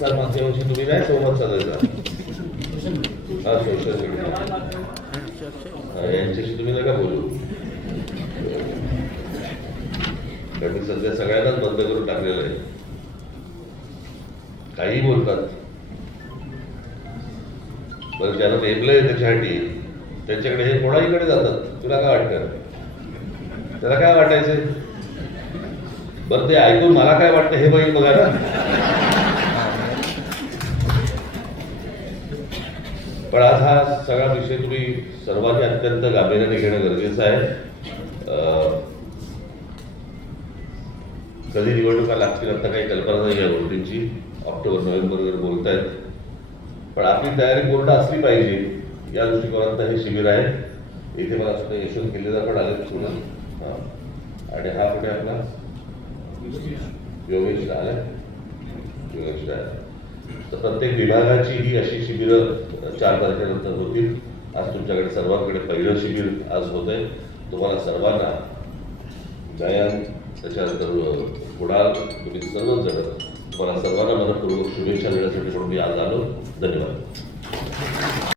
प्रसार माध्यमांशी तुम्ही नाही संवाद साधायचा. हा सोशल मीडिया यांच्याशी तुम्ही नका बोलू. कारण सध्या सगळ्यांनाच बंद करून टाकलेलं आहे. काही बोलतात. बरं ज्यांना नेमलंय त्याच्यासाठी त्यांच्याकडे हे कोणाहीकडे जातात. तुला काय वाटतं? त्याला काय वाटायचंय? बरं ते ऐकून मला काय वाटतं हे बघितलं बघा ना. पण आज हा सगळा विषय तुम्ही सर्वांनी अत्यंत गांभीर्याने घेणं गरजेचं आहे. कधी निवडणुका लागतील आता काही कल्पना नाही या गोष्टींची. ऑक्टोबर नोव्हेंबर वगैरे बोलतायत. पण आपली तयारी पूर्ण असली पाहिजे या दृष्टिकोनात हे शिबिर आहे. इथे मला सुद्धा यशवंत केलेला पण आले सोडून. आणि हा कुठे आपला योगेश आला. योगेश तर प्रत्येक विभागाची ही अशी शिबिरं 4 तारखेनंतर होतील. आज तुमच्याकडे सर्वांकडे पहिलं शिबिर आज होत आहे. तुम्हाला सर्वांना जयंत त्याच्यानंतर कुणाल तुम्ही सर्वच जण तुम्हाला सर्वांना मनपूर्वक शुभेच्छा देण्यासाठी म्हणून मी आज आलो. धन्यवाद.